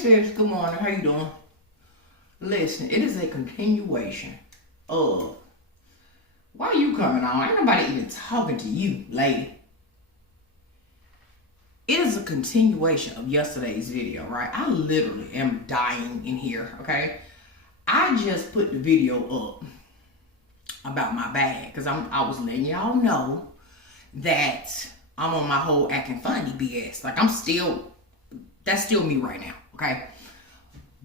sis, good morning. How you doing? Listen, it is a continuation of why you coming on? Ain't nobody even talking to you, lady. It is a continuation of yesterday's video, right? I literally am dying in here, okay? I just put the video up about my bag because I was letting y'all know that I'm on my whole acting funny BS. Like that's still me right now, okay?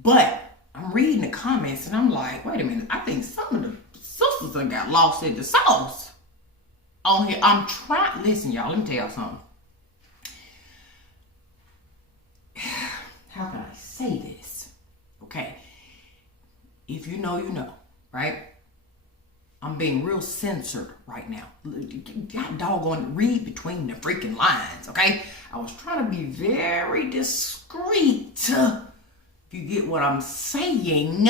But I'm reading the comments and I'm like, wait a minute, I think some of the sisters done got lost in the sauce on here. Listen, y'all, let me tell y'all something. How can I say this? Okay. If you know, you know, right? I'm being real censored right now. God doggone, read between the freaking lines, okay? I was trying to be very discreet, if you get what I'm saying,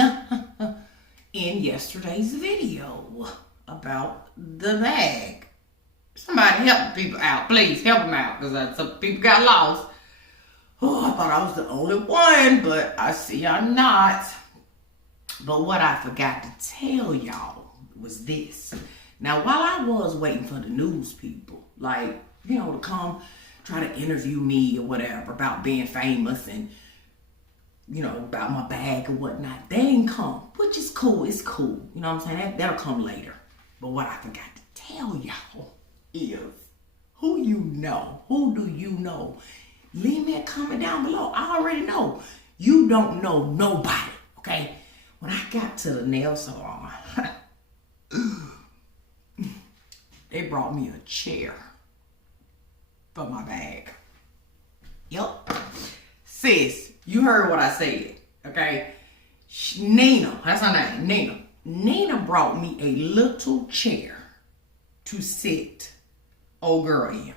in yesterday's video about the bag. Somebody help the people out. Please help them out, because some people got lost. Oh, I thought I was the only one, but I see I'm not. But what I forgot to tell y'all was this. Now, while I was waiting for the news people, like, you know, to come try to interview me or whatever about being famous and, you know, about my bag or whatnot, they didn't come, which is cool. It's cool. You know what I'm saying? That'll come later. But what I forgot to tell y'all is, who do you know? Leave me a comment down below. I already know. You don't know nobody, okay? When I got to the nail salon, they brought me a chair for my bag. Yup. Sis, you heard what I said, okay? Nina, that's her name, Nina. Nina brought me a little chair to sit old girl in.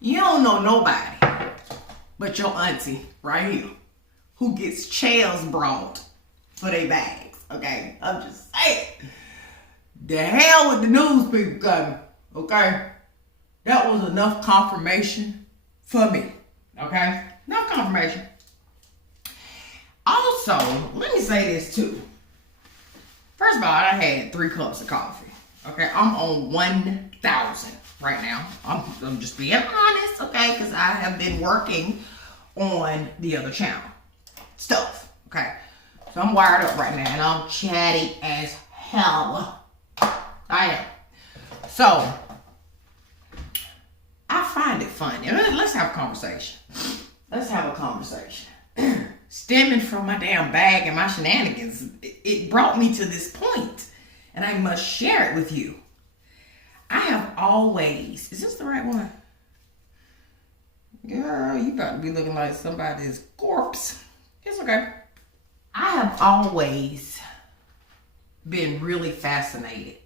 You don't know nobody but your auntie right here who gets chairs brought for their bags, okay? I'm just saying. The hell with the news people coming, okay? That was enough confirmation for me, okay? Enough confirmation. Also, let me say this too. First of all, I had 3 cups of coffee, okay? I'm on 1,000 right now. I'm just being honest, okay? Because I have been working on the other channel stuff, okay? So I'm wired up right now, and I'm chatty as hell. I am. So, I find it funny. Let's have a conversation. Let's have a conversation. Stemming from my damn bag and my shenanigans, it brought me to this point, and I must share it with you. I have always, is this the right one? Girl, you about to be looking like somebody's corpse. It's okay. I have always been really fascinated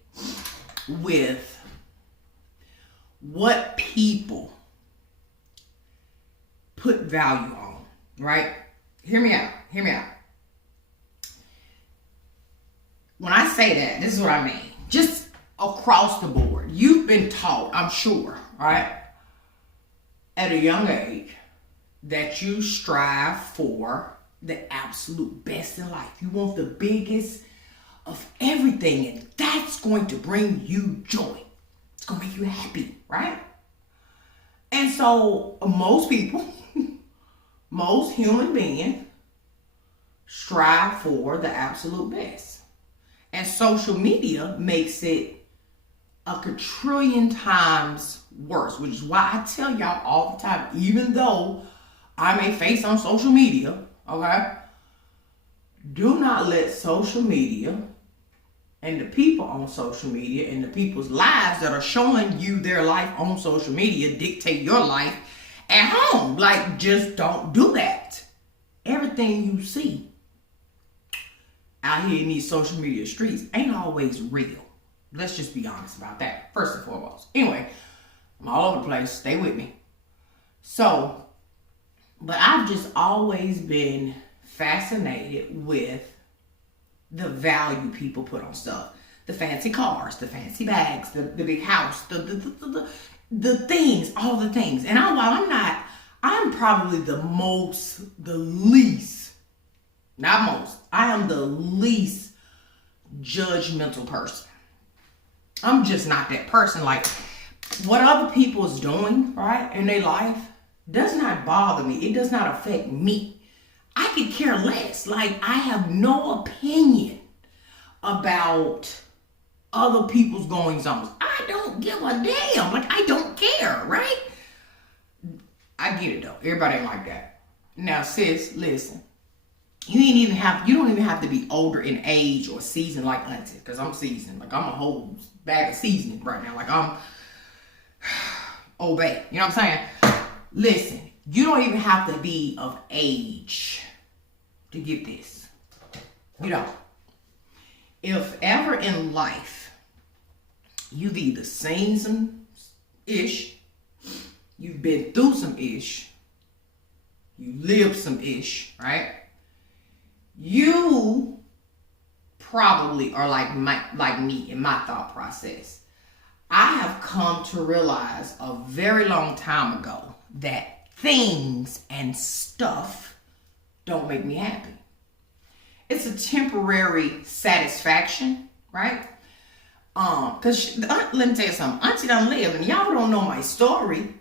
with what people put value on, right? Hear me out. Hear me out. When I say that, this is what I mean. Just across the board. You've been taught, I'm sure, right, at a young age, that you strive for the absolute best in life. You want the biggest of everything, and that's going to bring you joy. It's going to make you happy, right? And so most people, most human beings strive for the absolute best. And social media makes it a quadrillion times worse, which is why I tell y'all all the time, even though I'm a face on social media, okay, do not let social media and the people on social media and the people's lives that are showing you their life on social media dictate your life at home. Like, just don't do that. Everything you see out here in these social media streets ain't always real. Let's just be honest about that, first and foremost. Anyway, I'm all over the place. Stay with me. So, but I've just always been fascinated with the value people put on stuff. The fancy cars, the fancy bags, the big house, the things, all the things. And while I'm probably the least, not most, I am the least judgmental person. I'm just not that person. Like, what other people is doing, right, in their life does not bother me. It does not affect me. I could care less. Like, I have no opinion about other people's goings-on. I don't give a damn. Like, I don't care, right? I get it, though. Everybody ain't like that. Now, sis, listen. You don't even have to be older in age or seasoned like auntie, because I'm seasoned. Like, I'm a whole bag of seasoning right now. Like, I'm obey. You know what I'm saying? Listen, you don't even have to be of age to get this. You don't. If ever in life you've either seen some ish, you've been through some ish, you lived some ish, right? You probably are like me in my thought process. I have come to realize a very long time ago that things and stuff don't make me happy. It's a temporary satisfaction, right? Because let me tell you something. Auntie done live, and y'all don't know my story.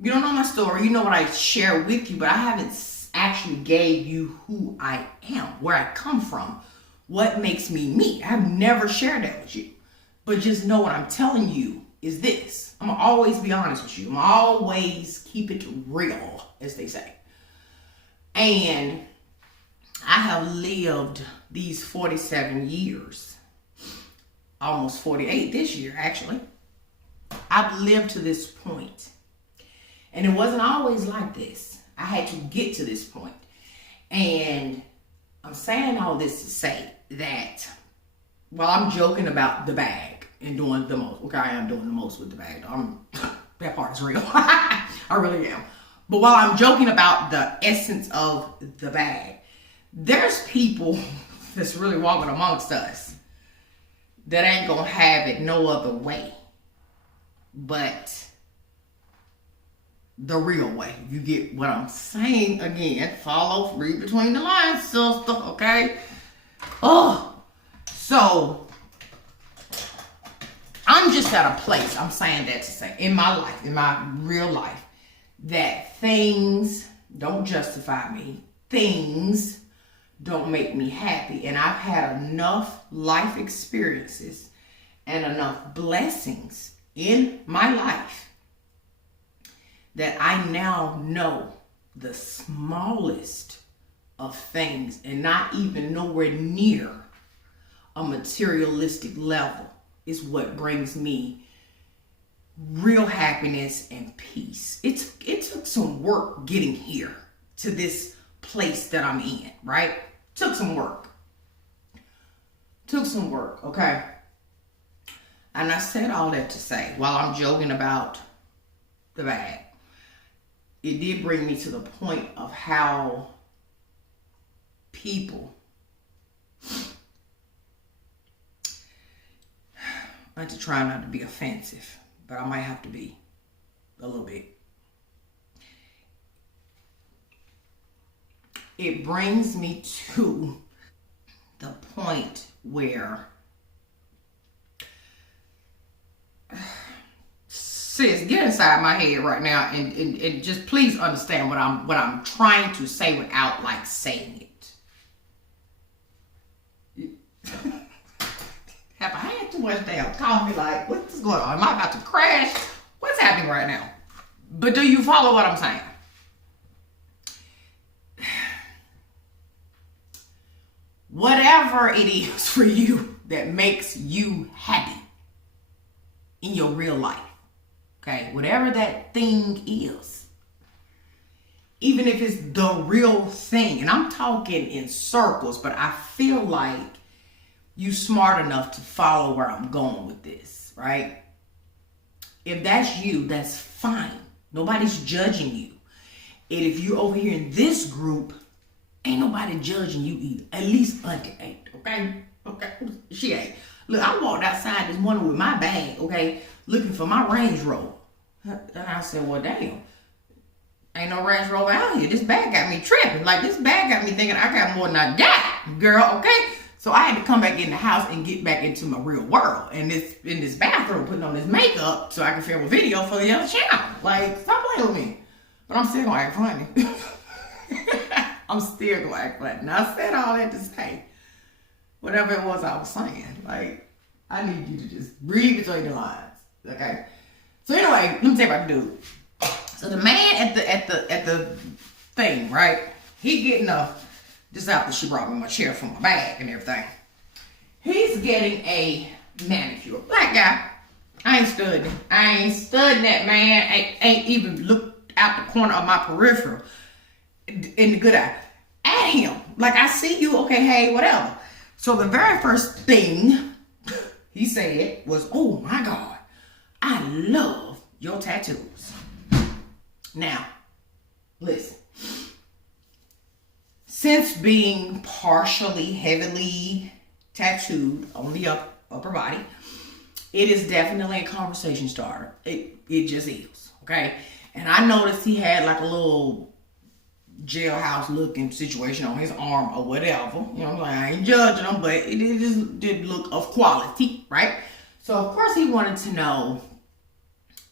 You don't know my story. You know what I share with you, but I haven't actually gave you who I am, where I come from, what makes me me. I've never shared that with you. But just know what I'm telling you is this. I'm going to always be honest with you. I'm going to always keep it real, as they say. And I have lived these 47 years, almost 48 this year, actually. I've lived to this point. And it wasn't always like this. I had to get to this point. And I'm saying all this to say that while I'm joking about the bag and doing the most, okay, I am doing the most with the bag. That part is real. I really am. But while I'm joking about the essence of the bag, there's people that's really walking amongst us that ain't gonna have it no other way but the real way. You get what I'm saying? Again, follow, read between the lines, sister, okay? Oh, so I'm just at a place, I'm saying that to say, in my life, in my real life, that things don't justify me. Things don't make me happy. And I've had enough life experiences and enough blessings in my life that I now know the smallest of things, and not even nowhere near a materialistic level, is what brings me real happiness and peace. It took some work getting here to this place that I'm in, right? Took some work, okay? And I said all that to say, while I'm joking about the bag, it did bring me to the point of how people, I have to try not to be offensive, but I might have to be a little bit. It brings me to the point where, sis, get inside my head right now and just please understand what I'm trying to say without like saying it. Have I had too much damn coffee? Like, what's going on? Am I about to crash? What's happening right now? But do you follow what I'm saying? Whatever it is for you that makes you happy in your real life, okay? Whatever that thing is, even if it's the real thing, and I'm talking in circles, but I feel like you smart enough to follow where I'm going with this, right? If that's you, that's fine. Nobody's judging you. And if you're over here in this group, ain't nobody judging you either. At least Auntie ain't, okay? Okay, she ain't. Look, I walked outside this morning with my bag, okay, looking for my Range Rover. And I said, well, damn. Ain't no Range Rover out here. This bag got me tripping. Like, this bag got me thinking I got more than I got, girl, okay? So I had to come back in the house and get back into my real world. And in this bathroom, putting on this makeup so I can film a video for the other channel. Like, stop playing with me. But I'm still gonna act funny. I'm still gonna act funny. Now, I said all that to say, whatever it was I was saying, like, I need you to just read between the lines, okay? So anyway, let me tell you about the dude. So the man at the thing, right? He getting this out that she brought me my chair from my bag and everything. He's getting a manicure. Black guy. I ain't studying that man. Ain't even looked out the corner of my peripheral in the good eye at him. Like, I see you, okay, hey, whatever. So the very first thing he said was, "Oh my God, I love your tattoos." Now, listen. Since being partially heavily tattooed on the upper body, it is definitely a conversation starter. It just is, okay? And I noticed he had like a little jailhouse looking situation on his arm or whatever. You know, like, I ain't judging him, but it just did look of quality, right? So of course he wanted to know,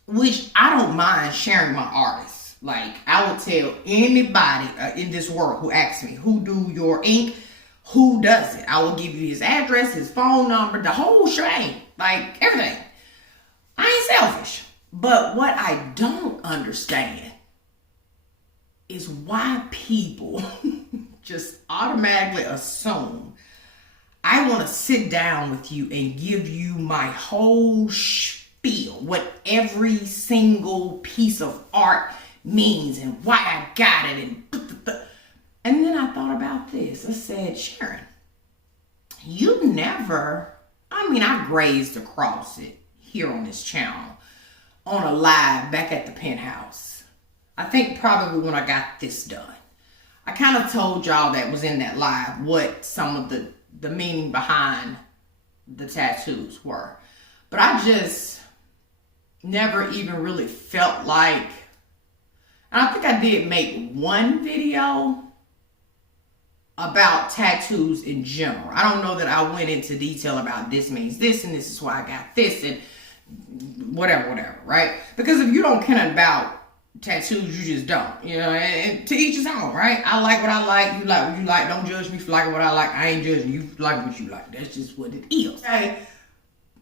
which I don't mind sharing my artists. Like, I would tell anybody in this world who asks me, who do your ink, who does it? I will give you his address, his phone number, the whole shebang, like everything. I ain't selfish. But what I don't understand is why people just automatically assume I want to sit down with you and give you my whole spiel, what every single piece of art means and why I got it. And then I thought about this. I said, Sharon, I grazed across it here on this channel on a live back at the penthouse. I think probably when I got this done. I kind of told y'all that was in that live what some of the meaning behind the tattoos were. But I just never even really felt like, and I think I did make one video about tattoos in general. I don't know that I went into detail about this means this and this is why I got this and whatever, right? Because if you don't care about tattoos, you just don't, you know, and to each his own, right? I like what I like, you like what you like. Don't judge me for liking what I like. I ain't judging you for liking what you like. That's just what it is, okay?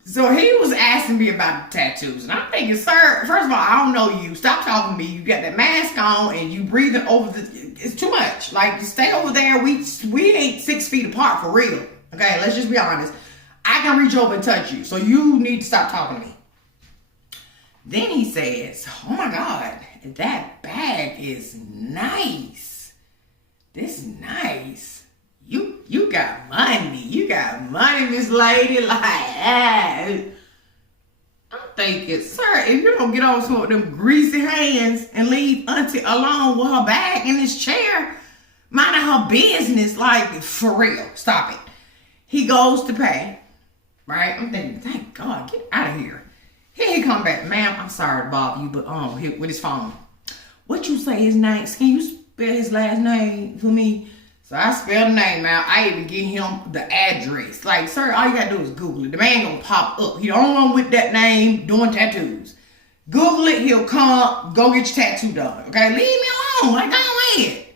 So he was asking me about the tattoos, and I'm thinking, sir, first of all, I don't know you. Stop talking to me. You got that mask on, and you breathing over it's too much. Like, stay over there. We ain't 6 feet apart for real. Okay, let's just be honest. I can reach over and touch you, so you need to stop talking to me. Then he says, oh my God, that bag is nice. This is nice. You got money. You got money, Miss Lady. Like, I'm thinking, sir, if you don't get on some of them greasy hands and leave Auntie alone with her bag in this chair, minding her business, like, for real, stop it. He goes to pay, right? I'm thinking, thank God, get out of here. Here he come back, ma'am, I'm sorry to bother you, but here with his phone. What you say his name? Can you spell his last name for me? So I spelled the name out. I even give him the address. Like, sir, all you gotta do is Google it. The man gonna pop up. He the only one with that name doing tattoos. Google it, he'll come, go get your tattoo done. Okay, leave me alone. Like, go ahead.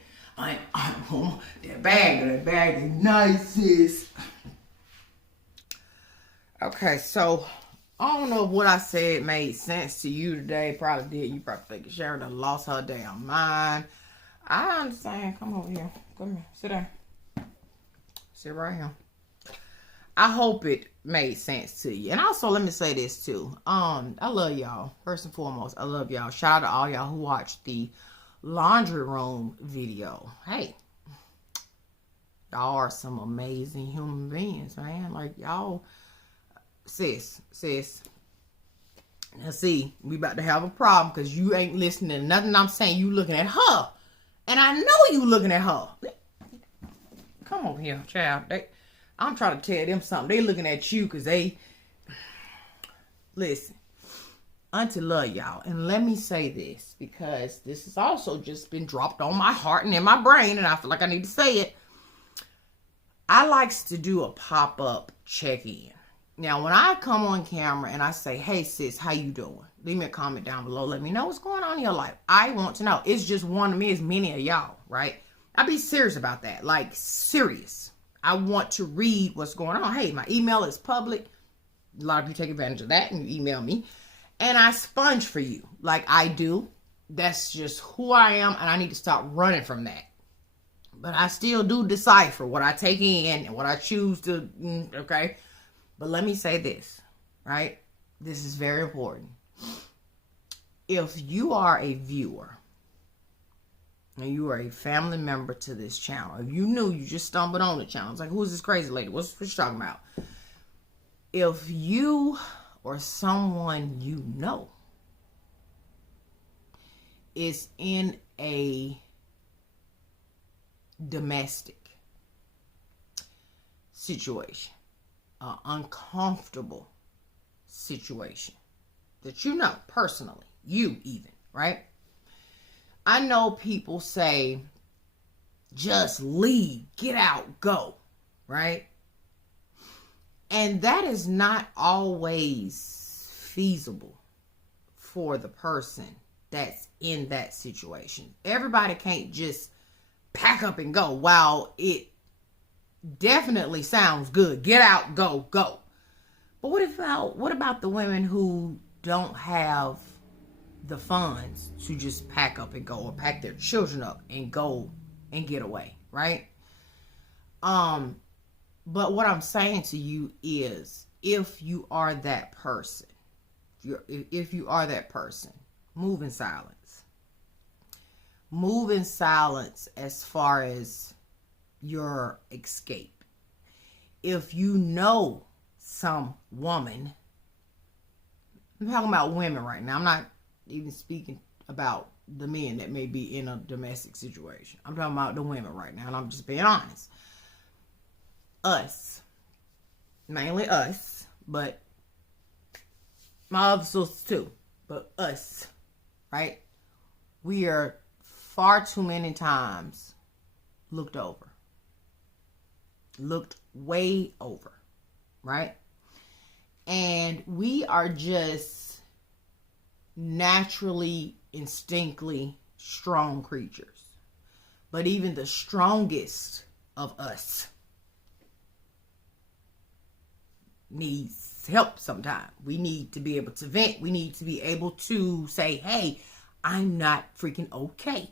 That bag is nice, sis. Okay, so I don't know if what I said made sense to you today. Probably did. You probably think Sharon done lost her damn mind. I understand. Come over here. Come here. Sit down. Sit right here. I hope it made sense to you. And also, let me say this too. I love y'all. First and foremost, I love y'all. Shout out to all y'all who watched the laundry room video. Hey, y'all are some amazing human beings, man. Like, y'all, sis. Now, see, we about to have a problem because you ain't listening to nothing I'm saying. You looking at her. And I know you looking at her. Come over here, child. I'm trying to tell them something. They looking at you because they... Listen. Auntie love y'all. And let me say this, because this has also just been dropped on my heart and in my brain, and I feel like I need to say it. I likes to do a pop-up check-in. Now, when I come on camera and I say, hey, sis, how you doing? Leave me a comment down below. Let me know what's going on in your life. I want to know. It's just one of me as many of y'all, right? I be serious about that. Like, serious. I want to read what's going on. Hey, my email is public. A lot of you take advantage of that and you email me. And I sponge for you like I do. That's just who I am, and I need to stop running from that. But I still do decipher what I take in and what I choose to, okay? But let me say this, right? This is very important. If you are a viewer and you are a family member to this channel, if you knew, you just stumbled on the channel, it's like, who's this crazy lady? What's she talking about? If you or someone you know is in a domestic situation, an uncomfortable situation that you know personally, you even, right? I know people say, just leave, get out, go, right? And that is not always feasible for the person that's in that situation. Everybody can't just pack up and go. While it definitely sounds good, get out, go, go. But what about the women who don't have the funds to just pack up and go, or pack their children up and go and get away, right? But what I'm saying to you is, if you are that person, if you are that person, move in silence. Move in silence as far as your escape. If you know some woman, I'm talking about women right now. I'm not even speaking about the men that may be in a domestic situation. I'm talking about the women right now, and I'm just being honest. Us, mainly us, but my other sisters too, but us, right? We are far too many times looked over, looked way over, right? And we are just naturally, instinctively strong creatures. But even the strongest of us needs help sometimes. We need to be able to vent. We need to be able to say, hey, I'm not freaking okay.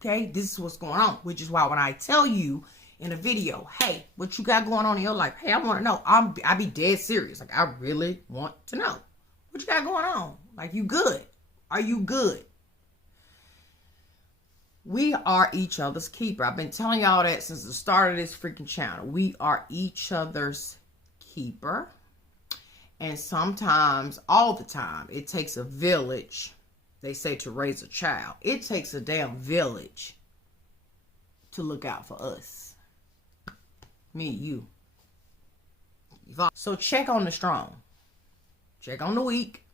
Okay, this is what's going on. Which is why when I tell you in a video, hey, what you got going on in your life? Hey, I want to know. I be dead serious. Like, I really want to know. What you got going on? Like, you good? Are you good? We are each other's keeper. I've been telling y'all that since the start of this freaking channel. We are each other's keeper. And sometimes, all the time, it takes a village, they say, to raise a child. It takes a damn village to look out for us. Me, you. So check on the strong. Check on the weak.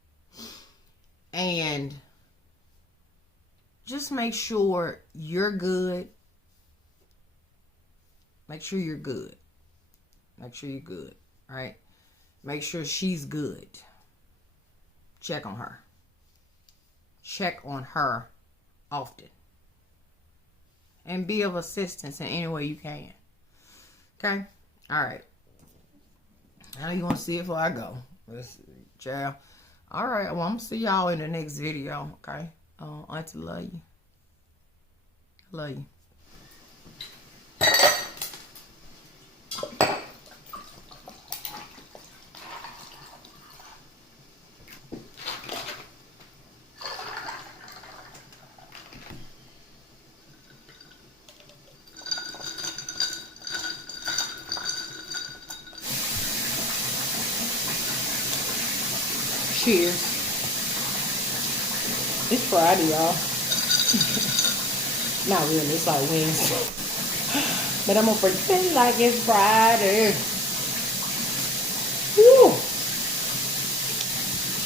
And just make sure you're good. Make sure you're good. Make sure you're good. All right? Make sure she's good. Check on her. Check on her often. And be of assistance in any way you can. Okay? All right. Now you want to see it before I go. Child. All right. Well, I'm going to see y'all in the next video. Okay? Auntie love you. Love you. Cheers. It's Friday, y'all. Not really, it's like Wednesday. But I'm gonna pretend like it's Friday. Woo!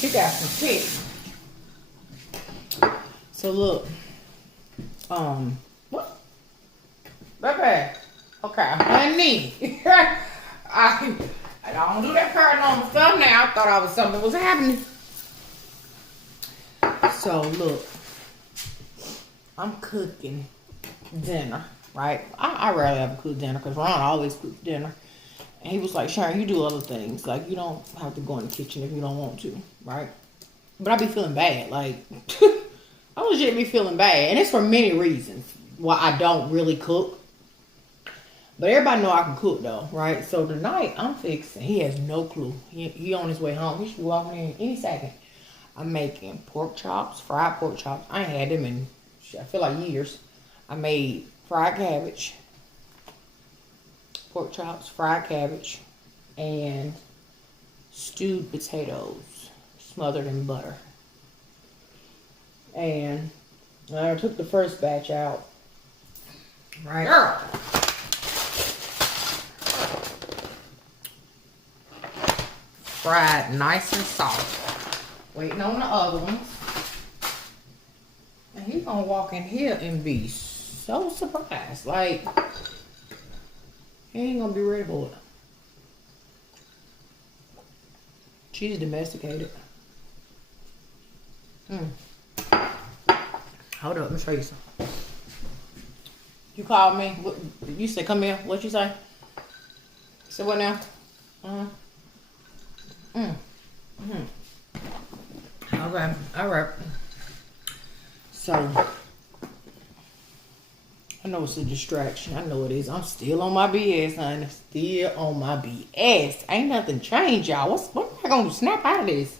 She got some tits. So look, what? Baby, okay, honey. I don't do that paranormal stuff now. I thought something was happening. So look, I'm cooking dinner, right? I rarely ever cook dinner because Ron always cooks dinner. And he was like, Sharon, you do other things. Like, you don't have to go in the kitchen if you don't want to, right? But I be feeling bad. Like, I legit be feeling bad. And it's for many reasons why I don't really cook. But everybody know I can cook, though, right? So tonight, I'm fixing. He has no clue. He on his way home. He should be walking in any second. I'm making pork chops, fried pork chops. I ain't had them in, I feel like years. I made fried cabbage, pork chops, fried cabbage, and stewed potatoes smothered in butter. And I took the first batch out. Right. Girl. Fried nice and soft. Waiting on the other ones. And he's gonna walk in here and be so surprised. Like, he ain't gonna be ready for it. She's domesticated. Hold up, let me show you something. You called me. What, you said come here. What you say? Say what now? Okay, all right. So, I know it's a distraction. I know it is. I'm still on my BS, honey. Still on my BS. Ain't nothing changed, y'all. What am I gonna snap out of this?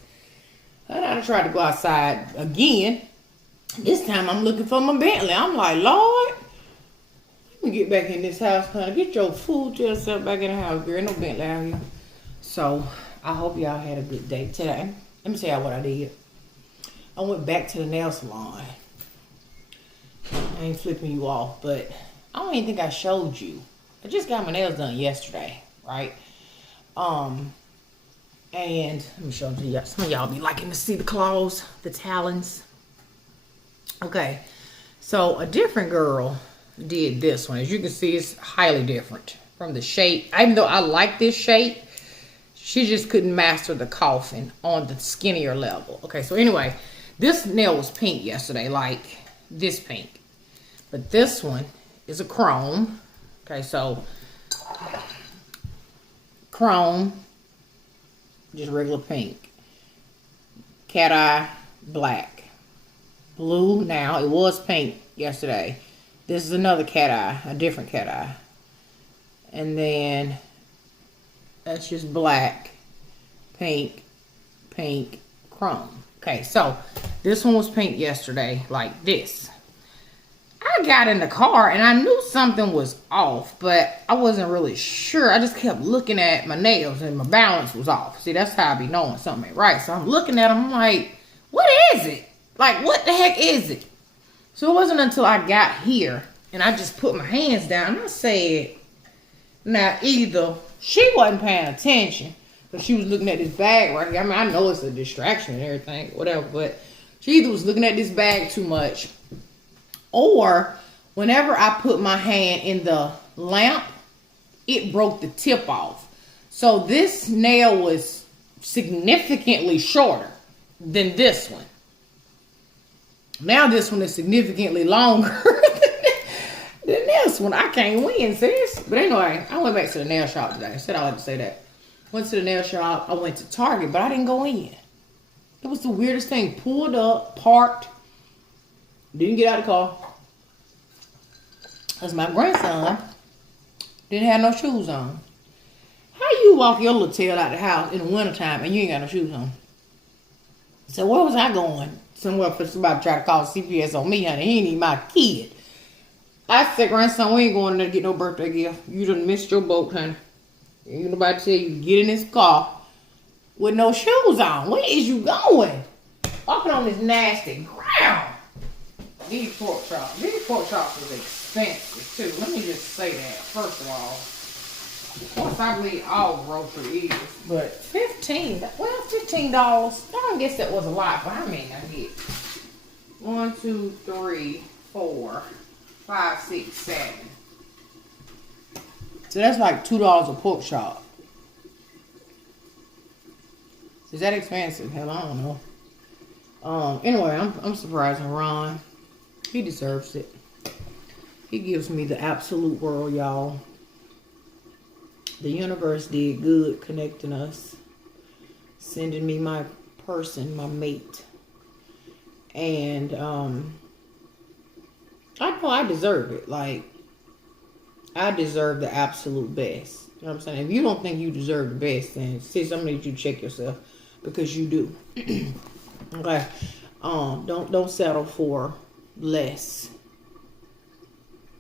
I tried to go outside again. This time I'm looking for my Bentley. I'm like, Lord, let me get back in this house, honey. Get your food to yourself back in the house, girl. No Bentley out here. So, I hope y'all had a good day today. Let me tell y'all what I did. I went back to the nail salon. I ain't flipping you off, but I don't even think I showed you. I just got my nails done yesterday, right? And let me show them to y'all. Some of y'all be liking to see the claws, the talons. Okay, so a different girl did this one. As you can see, it's highly different from the shape. Even though I like this shape, she just couldn't master the coffin on the skinnier level. Okay, so anyway, this nail was pink yesterday, like this pink. But this one is a chrome. Okay, so chrome, just regular pink. Cat eye, black. Blue now. It was pink yesterday. This is another cat eye, a different cat eye. And then that's just black, pink, pink, chrome. Okay, so this one was pink yesterday, like this. I got in the car and I knew something was off, but I wasn't really sure. I just kept looking at my nails and my balance was off. See, that's how I be knowing something ain't right. So I'm looking at them, I'm like, what is it? Like, what the heck is it? So it wasn't until I got here and I just put my hands down and I said, now either she wasn't paying attention, but she was looking at this bag right here. I mean, I know it's a distraction and everything, whatever, but she either was looking at this bag too much, or whenever I put my hand in the lamp, it broke the tip off. So this nail was significantly shorter than this one. Now this one is significantly longer than this one. I can't win, sis. But anyway, I went back to the nail shop today. I said I like to say that. Went to the nail shop. I went to Target, but I didn't go in. It was the weirdest thing. Pulled up, parked, didn't get out of the car. Because my grandson didn't have no shoes on. How you walk your little tail out the house in the wintertime and you ain't got no shoes on? So where was I going? Somewhere for somebody to try to call CPS on me, honey. He ain't even my kid. I said, grandson, we ain't going there to get no birthday gift. You done missed your boat, honey. Ain't nobody tell you to get in this car with no shoes on. Where is you going? Walking on this nasty ground. These pork chops. These pork chops is expensive, too. Let me just say that, first of all. Of course, I believe all grocery is. But $15. I don't guess that was a lot, but how many I get? 1, 2, 3, 4, 5, 6, 7. So that's like $2 a pork chop. Is that expensive? Hell, I don't know. Anyway, I'm surprising Ron. He deserves it. He gives me the absolute world, y'all. The universe did good connecting us, sending me my person, my mate. And I know I deserve it. Like, I deserve the absolute best. You know what I'm saying? If you don't think you deserve the best, then sis, I'm gonna need you to check yourself, because you do. Okay. Don't settle for less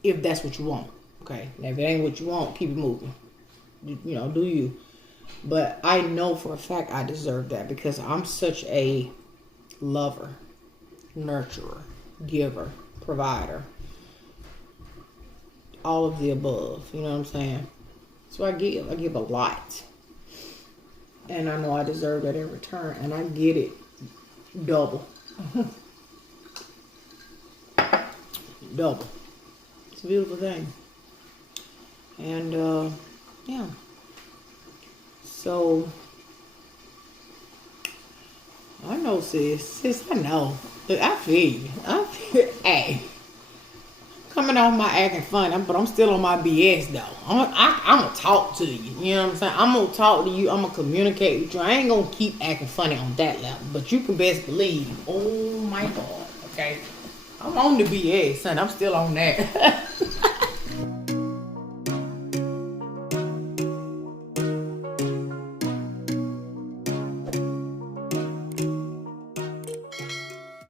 if that's what you want. Okay. Now, if it ain't what you want, keep it moving. You know, do you? But I know for a fact I deserve that, because I'm such a lover, nurturer, giver, provider, all of the above. You know what I'm saying? So I give a lot, and I know I deserve that in return, and I get it double. Double. It's a beautiful thing. And yeah. So I know, sis, I know. Look, I feel you. Hey, coming off my acting funny, but I'm still on my BS though. I'm gonna talk to you. You know what I'm saying? I'm gonna talk to you. I'm gonna communicate with you. I ain't gonna keep acting funny on that level, but you can best believe. Oh my God. Okay, I'm on the BS, son. I'm still on that.